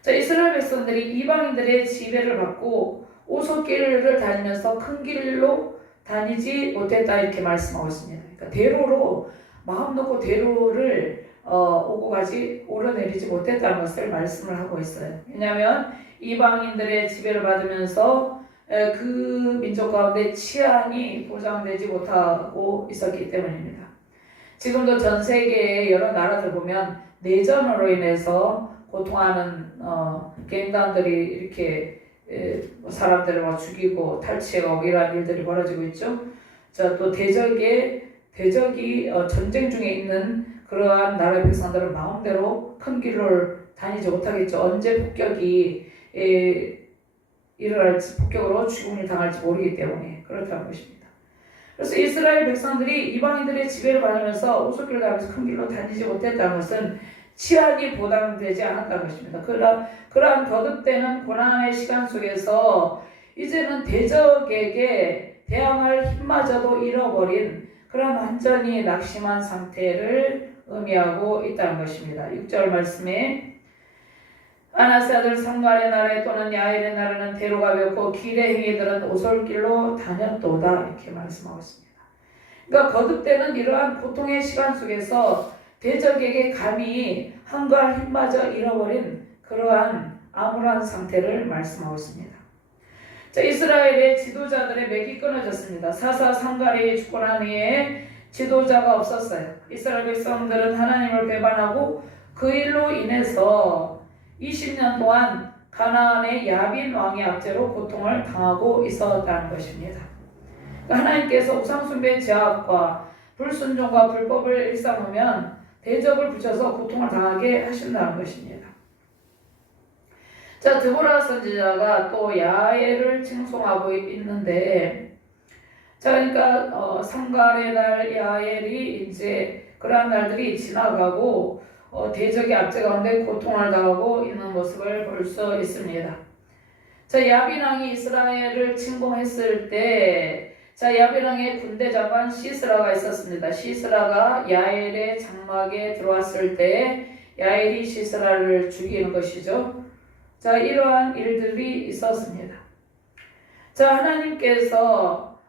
자, 이스라엘 백성들이 이방인들의 지배를 받고 오솔길을 다니면서 큰 길로 다니지 못했다 이렇게 말씀하고 있습니다. 그러니까 대로로 마음 놓고 대로를 오고 가지 오르내리지 못했다는 것을 말씀을 하고 있어요. 왜냐하면 이방인들의 지배를 받으면서 그 민족 가운데 치안이 보장되지 못하고 있었기 때문입니다. 지금도 전 세계의 여러 나라들 보면 내전으로 인해서 고통하는 갱단들이 이렇게 사람들을 죽이고 탈취하고 이러한 일들이 벌어지고 있죠. 자, 또 대적이 전쟁 중에 있는 그러한 나라의 백성들은 마음대로 큰 길을 다니지 못하겠죠. 언제 폭격이 일어날지, 폭격으로 죽음을 당할지 모르기 때문에 그렇다는 것입니다. 그래서 이스라엘 백성들이 이방인들의 지배를 받으면서 오솔길을 다니면서 큰 길로 다니지 못했다는 것은 치안이 보장되지 않았다는 것입니다. 그러한 거듭되는 고난의 시간 속에서 이제는 대적에게 대항할 힘마저도 잃어버린 그런 완전히 낙심한 상태를 의미하고 있다는 것입니다. 6절 말씀에 아나스의 아들 상갈의 날에 또는 야엘의 날에는 대로가 비었고 길의 행위들은 오솔길로 다녔도다 이렇게 말씀하고 있습니다. 그러니까 거듭되는 이러한 고통의 시간 속에서 대적에게 감히 한가할 힘마저 잃어버린 그러한 암울한 상태를 말씀하고 있습니다. 자, 이스라엘의 지도자들의 맥이 끊어졌습니다. 사사 상갈이 죽고 난 후에 지도자가 없었어요. 이스라엘 백성들은 하나님을 배반하고 그 일로 인해서 20년 동안 가나안의 야빈 왕의 압제로 고통을 당하고 있었다는 것입니다. 하나님께서 우상숭배의 죄악과 불순종과 불법을 일삼으면 대적을 붙여서 고통을 당하게 하신다는 것입니다. 자, 드보라 선지자가 또 야엘을 칭송하고 있는데, 자, 그러니까 상갈의 날 야엘이 이제 그러한 날들이 지나가고 대적의 압제 가운데 고통을 당하고 있는 모습을 볼 수 있습니다. 자, 야빈 왕이 이스라엘을 침공했을 때, 자, 야빈 왕의 군대 장관 시스라가 있었습니다. 시스라가 야엘의 장막에 들어왔을 때 야엘이 시스라를 죽이는 것이죠. 자, 이러한 일들이 있었습니다. 자, 하나님께서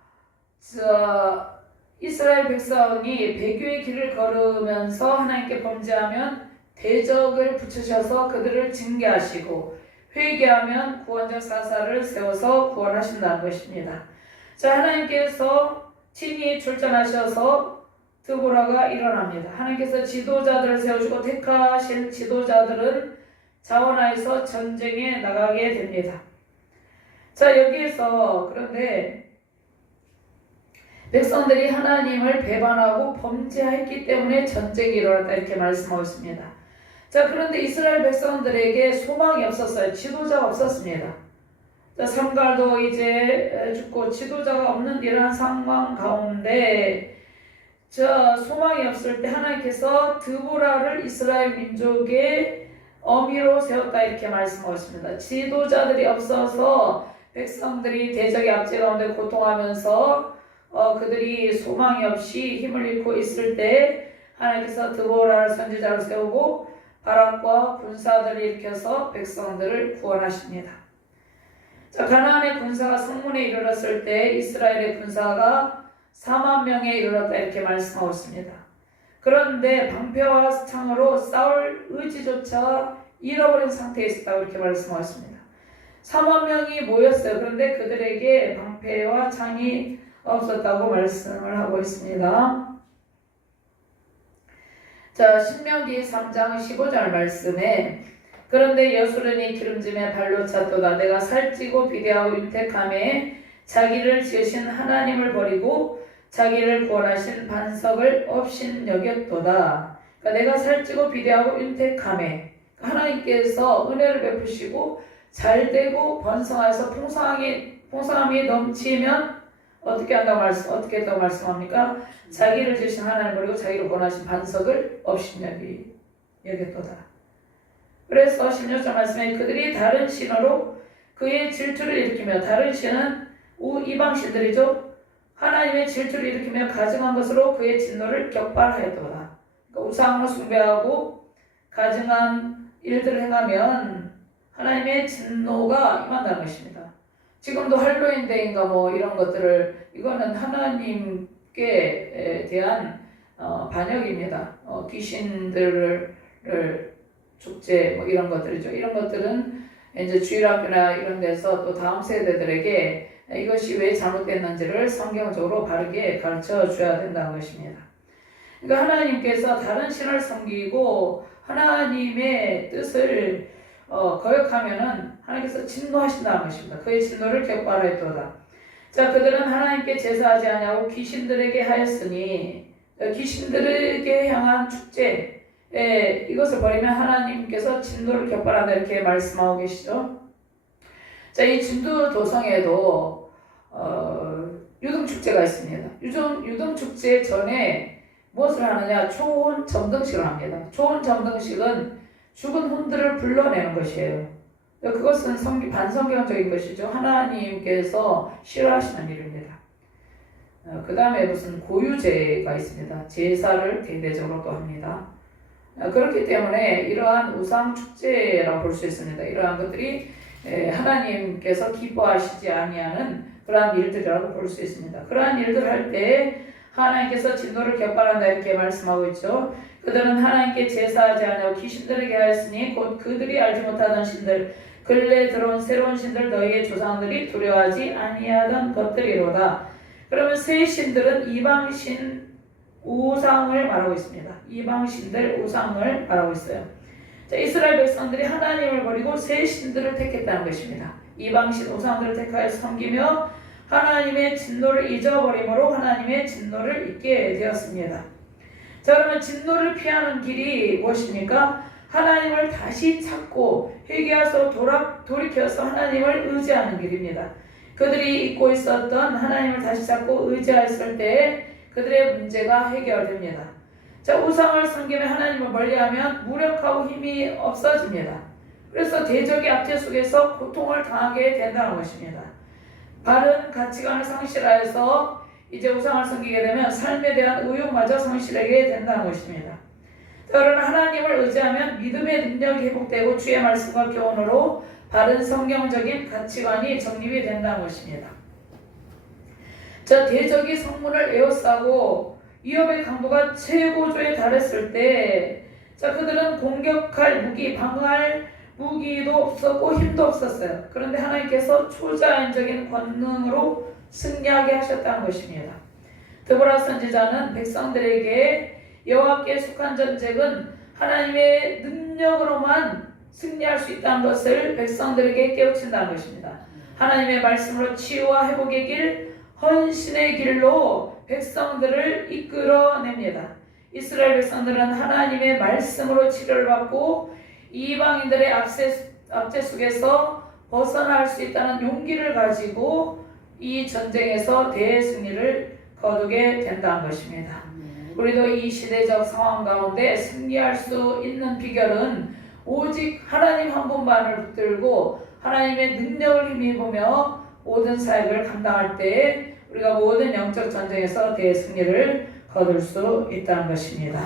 이스라엘 백성이 배교의 길을 걸으면서 하나님께 범죄하면 대적을 붙이셔서 그들을 징계하시고 회개하면 구원적 사사를 세워서 구원하신다는 것입니다. 자, 하나님께서 친히 출전하셔서 드보라가 일어납니다. 하나님께서 지도자들을 세우시고 택하신 지도자들은 자원하여서 전쟁에 나가게 됩니다. 자, 여기에서 그런데 백성들이 하나님을 배반하고 범죄했기 때문에 전쟁이 일어났다 이렇게 말씀하고 있습니다. 자, 그런데 이스라엘 백성들에게 소망이 없었어요. 지도자가 없었습니다. 자, 삼갈도 이제 죽고 지도자가 없는 이러한 상황 가운데 소망이 없을 때 하나님께서 드보라를 이스라엘 민족의 어미로 세웠다 이렇게 말씀하고 있습니다. 지도자들이 없어서 백성들이 대적의 압제 가운데 고통하면서 그들이 소망이 없이 힘을 잃고 있을 때 하나님께서 드보라를 선지자로 세우고 바락과 군사들을 일으켜서 백성들을 구원하십니다. 자, 가나안의 군사가 성문에 이르렀을 때 이스라엘의 군사가 4만 명에 이르렀다 이렇게 말씀하고 있습니다. 그런데 방패와 창으로 싸울 의지조차 잃어버린 상태에 있었다고 이렇게 말씀하고 있습니다. 4만 명이 모였어요. 그런데 그들에게 방패와 창이 없었다고 말씀을 하고 있습니다. 자, 신명기 3장 15절 말씀에 그런데 여수론이 기름짐에 발로 찼도다. 내가 살찌고 비대하고 윤택함에 자기를 지으신 하나님을 버리고 자기를 구원하신 반석을 업신여겼도다. 그러니까 내가 살찌고 비대하고 윤택함에 하나님께서 은혜를 베푸시고 잘되고 번성하여서 풍성함이 넘치면 어떻게 했다고 말씀합니까? 자기를 지으신 하나님을 버리고 자기를 구원하신 반석을 업신여겼도다. 그래서 16절 말씀에 그들이 다른 신으로 그의 질투를 일으키며 다른 신은 이방신들이죠. 하나님의 질투를 일으키며 가증한 것으로 그의 진노를 격발하였도다. 그러니까 우상을 숭배하고 가증한 일들을 행하면 하나님의 진노가 임한다는 것입니다. 지금도 할로윈데이인가 이런 것들을 이거는 하나님께 대한 반역입니다. 귀신들을 축제 이런 것들이죠. 이런 것들은 이제 주일학교나 이런 데서 또 다음 세대들에게 이것이 왜 잘못됐는지를 성경적으로 바르게 가르쳐 줘야 된다는 것입니다. 그러니까 하나님께서 다른 신을 섬기고 하나님의 뜻을 거역하면은 하나님께서 진노하신다는 것입니다. 그의 진노를 격발하였도다. 자, 그들은 하나님께 제사하지 아니하고 귀신들에게 하였으니 귀신들에게 향한 축제 이것을 버리면 하나님께서 진노를 격발한다 이렇게 말씀하고 계시죠. 자, 이 진도 도성에도 유등축제가 있습니다. 유등축제 전에 무엇을 하느냐? 초혼 점등식을 합니다. 초혼 점등식은 죽은 혼들을 불러내는 것이에요. 그것은 반성경적인 것이죠. 하나님께서 싫어하시는 일입니다. 그 다음에 무슨 고유제가 있습니다. 제사를 대대적으로 또 합니다. 그렇기 때문에 이러한 우상 축제라고 볼 수 있습니다. 이러한 것들이 하나님께서 기뻐하시지 아니하는 그러한 일들이라고 볼 수 있습니다. 그러한 일들을 할 때 하나님께서 진노를 격발한다 이렇게 말씀하고 있죠. 그들은 하나님께 제사하지 아니하고 귀신들에게 하였으니 곧 그들이 알지 못하던 신들 근래 들어온 새로운 신들 너희의 조상들이 두려워하지 아니하던 것들이로다. 그러면 새 신들은 이방신 우상을 말하고 있습니다. 이방신들 우상을 말하고 있어요. 자, 이스라엘 백성들이 하나님을 버리고 새 신들을 택했다는 것입니다. 이방신 우상들을 택하여 섬기며 하나님의 진노를 잊어버림으로 하나님의 진노를 잊게 되었습니다. 자, 그러면 진노를 피하는 길이 무엇입니까? 하나님을 다시 찾고 회개해서 돌이켜서 하나님을 의지하는 길입니다. 그들이 잊고 있었던 하나님을 다시 찾고 의지했을 때 그들의 문제가 해결됩니다. 자, 우상을 섬기며 하나님을 멀리하면 무력하고 힘이 없어집니다. 그래서 대적의 압제 속에서 고통을 당하게 된다는 것입니다. 바른 가치관을 상실하여서 이제 우상을 섬기게 되면 삶에 대한 의욕마저 상실하게 된다는 것입니다. 그러나 하나님을 의지하면 믿음의 능력이 회복되고 주의 말씀과 교훈으로 바른 성경적인 가치관이 정립이 된다는 것입니다. 자, 대적이 성문을 에워싸고 위협의 강도가 최고조에 달했을 때 자, 그들은 공격할 무기, 방어할 무기도 없었고 힘도 없었어요. 그런데 하나님께서 초자연적인 권능으로 승리하게 하셨다는 것입니다. 드보라 선지자는 백성들에게 여호와께 속한 전쟁은 하나님의 능력으로만 승리할 수 있다는 것을 백성들에게 깨우친다는 것입니다. 하나님의 말씀으로 치유와 회복의 길, 헌신의 길로 백성들을 이끌어냅니다. 이스라엘 백성들은 하나님의 말씀으로 치료를 받고 이방인들의 압제 속에서 벗어날 수 있다는 용기를 가지고 이 전쟁에서 대승리를 거두게 된다는 것입니다. 우리도 이 시대적 상황 가운데 승리할 수 있는 비결은 오직 하나님 한 분만을 붙들고 하나님의 능력을 힘입으며 모든 사역을 감당할 때에 우리가 모든 영적 전쟁에서 대승리를 거둘 수 있다는 것입니다.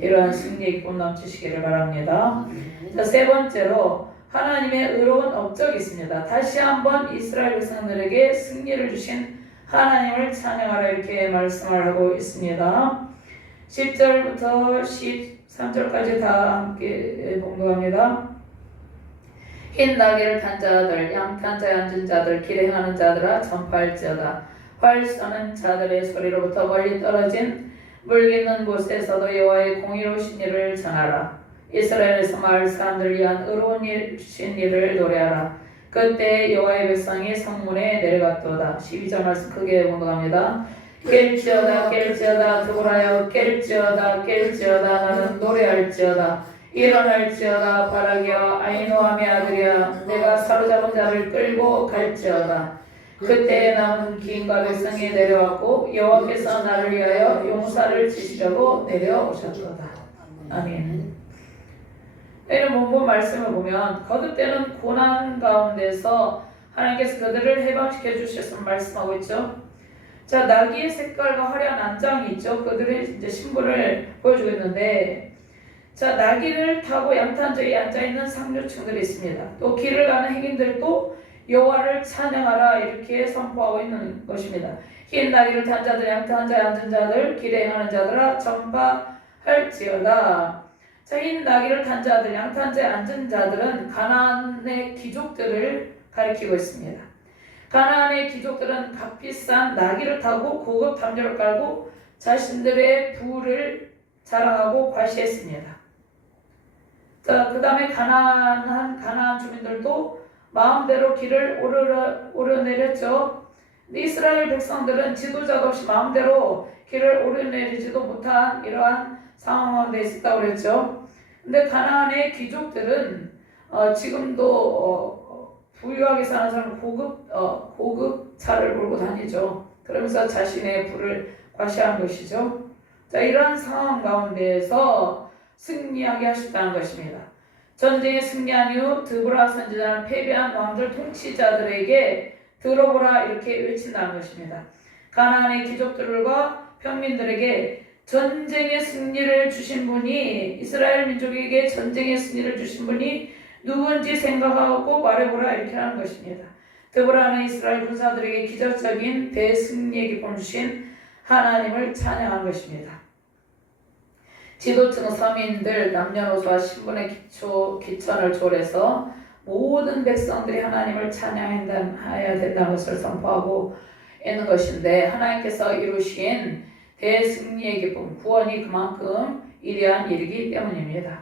이러한 승리의 기쁨 넘치시기를 바랍니다. 자, 세 번째로 하나님의 의로운 업적이 있습니다. 다시 한번 이스라엘 백성들에게 승리를 주신 하나님을 찬양하라 이렇게 말씀을 하고 있습니다. 10절부터 13절까지 다 함께 봉독합니다. 흰 나귀를 탄 자들, 양탄 자에 앉은 자들, 길에 행하는 자들아 전파할지어다. 활 쏘는 자들의 소리로부터 멀리 떨어진 물 깃는 곳에서도 여호와의 공의로우신 일을 전하라. 이스라엘에서 마을 사람들을 위한 의로운 일을 노래하라. 그때 여호와의 백성이 성문에 내려갔도다. 12절 말씀 크게 봉독합니다. 깰지어다 깰지어다 드보라여 깰지어다 나는 노래할지어다. 일어날지어다 바라기야 아히노함의 아들이야 내가 사로잡은 자를 끌고 갈지어다. 그때 남은 기인과 백성이 내려왔고 여호와께서 나를 위하여 용사를 치시려고 내려오셨도다. 아멘. 이런 본문 말씀을 보면 거듭되는 고난 가운데서 하나님께서 그들을 해방시켜 주셨음을 말씀하고 있죠. 자, 나귀의 색깔과 화려한 안장이 있죠. 그들의 이제 신분을 보여주고 있는데, 자, 나귀를 타고 양탄자에 앉아 있는 상류층들이 있습니다. 또 길을 가는 행인들도 여호와를 찬양하라 이렇게 선포하고 있는 것입니다. 흰 나귀를 탄 자들, 양탄자에 앉은 자들, 길에 행하는 자들아 전파할지어다. 자, 흰 나귀를 탄 자들, 양탄자에 앉은 자들은 가나안의 귀족들을 가리키고 있습니다. 가나안의 귀족들은 값비싼 나귀를 타고 고급 담요를 깔고 자신들의 부를 자랑하고 과시했습니다. 자, 그 다음에 가나안 주민들도 마음대로 길을 오르내렸죠. 이스라엘 백성들은 지도자도 없이 마음대로 길을 오르내리지도 못한 이러한 상황 가운데 있었다고 그랬죠. 근데 가나안의 귀족들은 지금도 부유하게 사는 사람은 고급 차를 몰고 다니죠. 그러면서 자신의 부를 과시한 것이죠. 자, 이러한 상황 가운데에서 승리하게 하셨다는 것입니다. 전쟁에 승리한 이후 드보라 선지자는 패배한 왕들 통치자들에게 들어보라 이렇게 외친다는 것입니다. 가나안의 귀족들과 평민들에게 전쟁의 승리를 주신 분이 이스라엘 민족에게 전쟁의 승리를 주신 분이 누군지 생각하고 말해보라 이렇게 하는 것입니다. 드보라는 이스라엘 군사들에게 기적적인 대승리의 기쁨을 주신 하나님을 찬양한 것입니다. 지도층 서민들 남녀노소와 신분의 기천을 초월해서 모든 백성들이 하나님을 찬양해야 된다는 것을 선포하고 있는 것인데 하나님께서 이루신 대승리의 기쁨, 구원이 그만큼 위대한 일이기 때문입니다.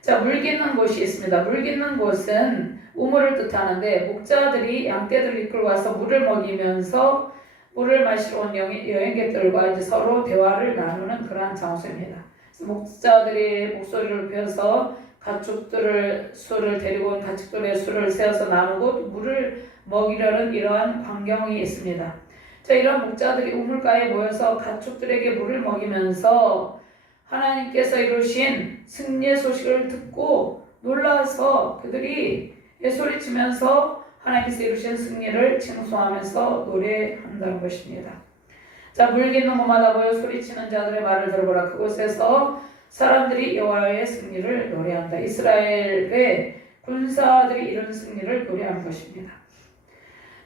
자, 물 깃는 곳이 있습니다. 물 깃는 곳은 우물을 뜻하는데 목자들이 양떼들을 이끌고 와서 물을 먹이면서 물을 마시러 온 여행객들과 이제 서로 대화를 나누는 그러한 장소입니다. 목자들이 목소리를 펴서 가축들을 수를 데리고 온 가축들의 수를 세어서 나누고 물을 먹이려는 이러한 광경이 있습니다. 자, 이런 목자들이 우물가에 모여서 가축들에게 물을 먹이면서 하나님께서 이루신 승리의 소식을 듣고 놀라서 그들이 소리치면서 하나님께서 이루신 승리를 칭송하면서 노래한다는 것입니다. 자, 물 깃는 곳마다 모여 소리치는 자들의 말을 들어보라. 그곳에서 사람들이 여호와의 승리를 노래한다. 이스라엘의 군사들이 이룬 승리를 노래한 것입니다.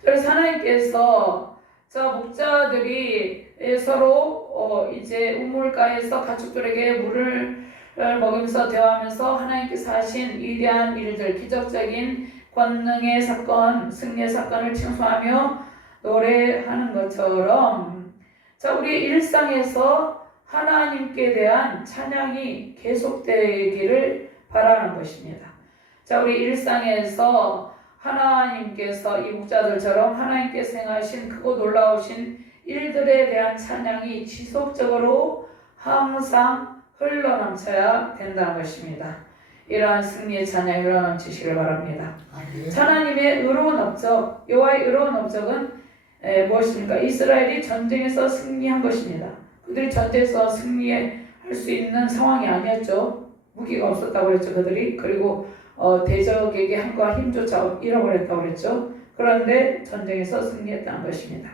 그래서 하나님께서 자, 목자들이 서로 이제 우물가에서 가축들에게 물을 먹으면서 대화하면서 하나님께서 하신 위대한 일들, 기적적인 권능의 사건, 승리의 사건을 칭송하며 노래하는 것처럼 자, 우리 일상에서 하나님께 대한 찬양이 계속되기를 바라는 것입니다. 자, 우리 일상에서 하나님께서 이 목자들처럼 하나님께서 행하신 크고 놀라우신 일들에 대한 찬양이 지속적으로 항상 흘러넘쳐야 된다는 것입니다. 이러한 승리의 찬양이 흘러넘치시길 바랍니다. 하나님의 의로운 업적, 여호와의 의로운 업적은 무엇입니까? 이스라엘이 전쟁에서 승리한 것입니다. 그들이 전쟁에서 승리할 수 있는 상황이 아니었죠. 무기가 없었다고 그랬죠, 그들이. 그리고 대적에게 한과 힘조차 잃어버렸다고 그랬죠. 그런데 전쟁에서 승리했다는 것입니다.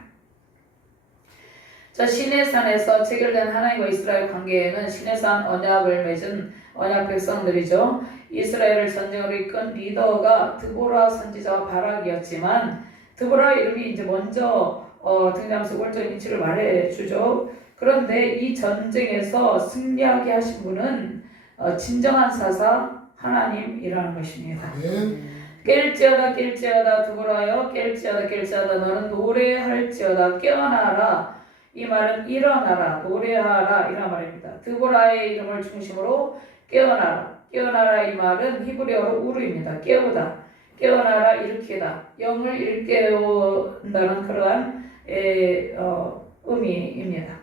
자, 시내산에서 체결된 하나님과 이스라엘 관계에는 시내산 언약을 맺은 언약 백성들이죠. 이스라엘을 전쟁으로 이끈 리더가 드보라 선지자와 바락이었지만 드보라 이름이 이제 먼저 등장하면서 원적인 위치를 말해주죠. 그런데 이 전쟁에서 승리하게 하신 분은 진정한 사사 하나님이라는 것입니다. 깰지어다 깰지어다 드보라여 깰지어다 너는 노래할지어다 깨어나라. 이 말은 일어나라 노래하라 이란 말입니다. 드보라의 이름을 중심으로 깨어나라. 깨어나라 이 말은 히브리어로 우르입니다. 깨우다. 깨어나라 일으키다. 영을 일깨운다는 그러한 의미입니다.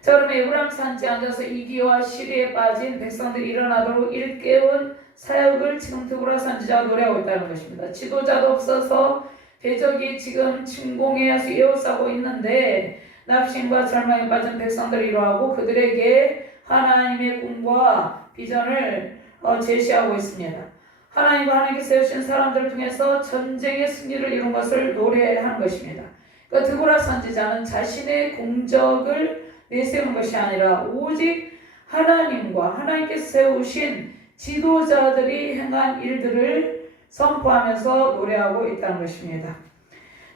자, 그러면 에브라임 산지에 앉아서 이기와 시리에 빠진 백성들이 일어나도록 일깨운 사역을 지금 드보라 선지자가 노래하고 있다는 것입니다. 지도자도 없어서 대적이 지금 침공해서 에워싸고 있는데 낙심과 절망에 빠진 백성들이 이러하고 그들에게 하나님의 꿈과 비전을 제시하고 있습니다. 하나님과 하나님께서 세우신 사람들을 통해서 전쟁의 승리를 이룬 것을 노래하는 것입니다. 그러니까 드보라 선지자는 자신의 공적을 내세우는 것이 아니라 오직 하나님과 하나님께서 세우신 지도자들이 행한 일들을 선포하면서 노래하고 있다는 것입니다.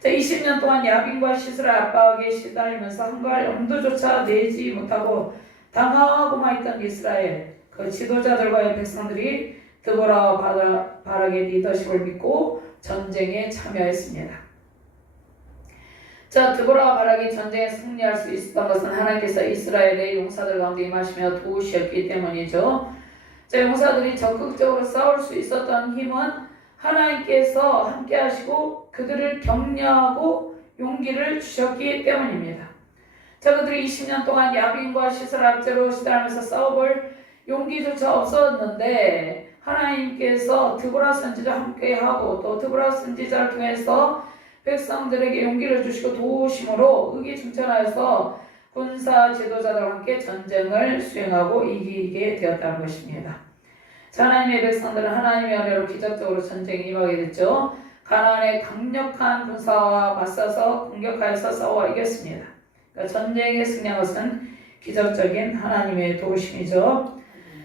자, 20년 동안 야빈과 시스라 압박에 시달리면서 한가할 엄두조차 내지 못하고 당하고만 있던 이스라엘 그 지도자들과의 백성들이 드보라와 바락의 리더십을 믿고 전쟁에 참여했습니다. 자, 드보라와 바락이 전쟁에 승리할 수 있었던 것은 하나님께서 이스라엘의 용사들 가운데 임하시며 도우셨기 때문이죠. 자, 용사들이 적극적으로 싸울 수 있었던 힘은 하나님께서 함께 하시고 그들을 격려하고 용기를 주셨기 때문입니다. 자, 그들이 20년 동안 야빈과 시스라 압제로 시달하면서 싸워볼 용기조차 없었는데 하나님께서 드보라 선지자와 함께하고 또 드보라 선지자를 통해서 백성들에게 용기를 주시고 도우심으로 의기충천하여서 군사 지도자들과 함께 전쟁을 수행하고 이기게 되었다는 것입니다. 자, 하나님의 백성들은 하나님의 은혜로 기적적으로 전쟁에 임하게 됐죠. 가나안의 강력한 군사와 맞서서 공격하여서 싸워 이겼습니다. 그러니까 전쟁에 승리한 것은 기적적인 하나님의 도우심이죠.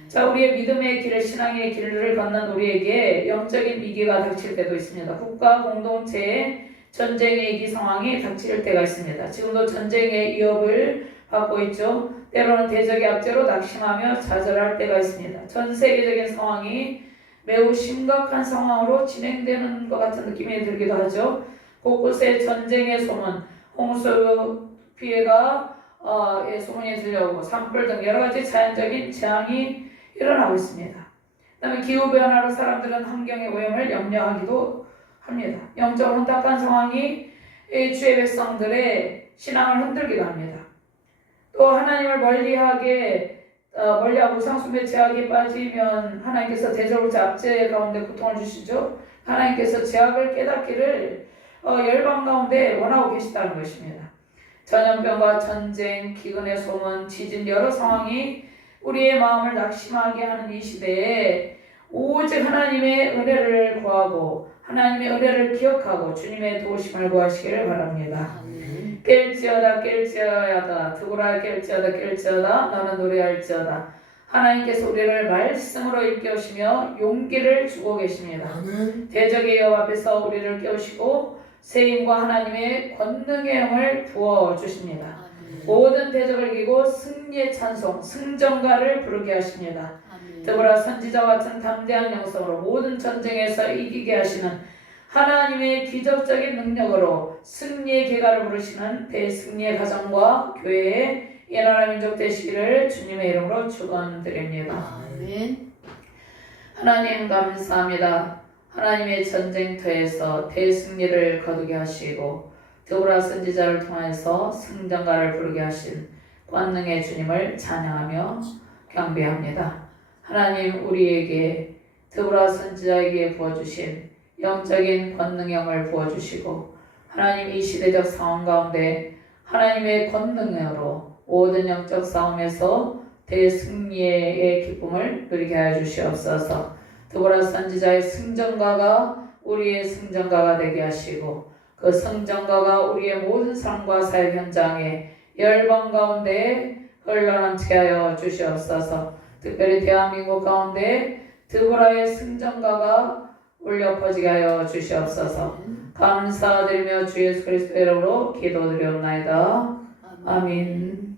자, 우리의 믿음의 길을 신앙의 길을 걷는 우리에게 영적인 위기가 닥칠 때도 있습니다. 국가 공동체의 전쟁의 위기 상황이 닥칠 때가 있습니다. 지금도 전쟁의 위협을 받고 있죠. 때로는 대적의 압제로 낙심하며 좌절할 때가 있습니다. 전 세계적인 상황이 매우 심각한 상황으로 진행되는 것 같은 느낌이 들기도 하죠. 곳곳에 전쟁의 소문, 홍수 피해가 소문이 들려오고 산불 등 여러 가지 자연적인 재앙이 일어나고 있습니다. 그다음에 기후변화로 사람들은 환경의 오염을 염려하기도 합니다. 영적으로 혼탁한 상황이 주의 백성들의 신앙을 흔들기도 합니다. 또 하나님을 멀리하고 우상숭배 제약에 빠지면 하나님께서 대적으로 압제 가운데 고통을 주시죠. 하나님께서 제약을 깨닫기를 열방 가운데 원하고 계시다는 것입니다. 전염병과 전쟁, 기근의 소문, 지진 여러 상황이 우리의 마음을 낙심하게 하는 이 시대에 오직 하나님의 은혜를 구하고 하나님의 은혜를 기억하고 주님의 도우심을 구하시기를 바랍니다. 깰지어다 깰지어다 드보라 깰지어다 너는 노래할지어다. 하나님께서 우리를 말씀으로 일깨우시며 용기를 주고 계십니다. 대적의 여호와 앞에서 우리를 깨우시고 세임과 하나님의 권능의 영을 부어주십니다. 모든 대적을 이기고 승리의 찬송, 승전가를 부르게 하십니다. 드보라 선지자와 같은 담대한 영성으로 모든 전쟁에서 이기게 하시는 하나님의 기적적인 능력으로 승리의 계가를 부르시는 대승리의 가정과 교회의 예나라 민족 되시기를 주님의 이름으로 축원드립니다. 아멘. 하나님 감사합니다. 하나님의 전쟁터에서 대승리를 거두게 하시고 드보라 선지자를 통해서 승전가를 부르게 하신 권능의 주님을 찬양하며 경배합니다. 하나님 우리에게 드보라 선지자에게 부어주신 영적인 권능형을 부어주시고 하나님 이 시대적 상황 가운데 하나님의 권능으로 모든 영적 싸움에서 대승리의 기쁨을 누리게 하여 주시옵소서. 드보라 선지자의 승전가가 우리의 승전가가 되게 하시고 그 승전가가 우리의 모든 삶과 사역 현장에 열방 가운데 흘러넘치게 하여 주시옵소서. 특별히 대한민국 가운데 드보라의 승전가가 울려 퍼지게 하여 주시옵소서. 감사드리며 주 예수 그리스도의 이름으로 기도드리옵나이다. 아멘.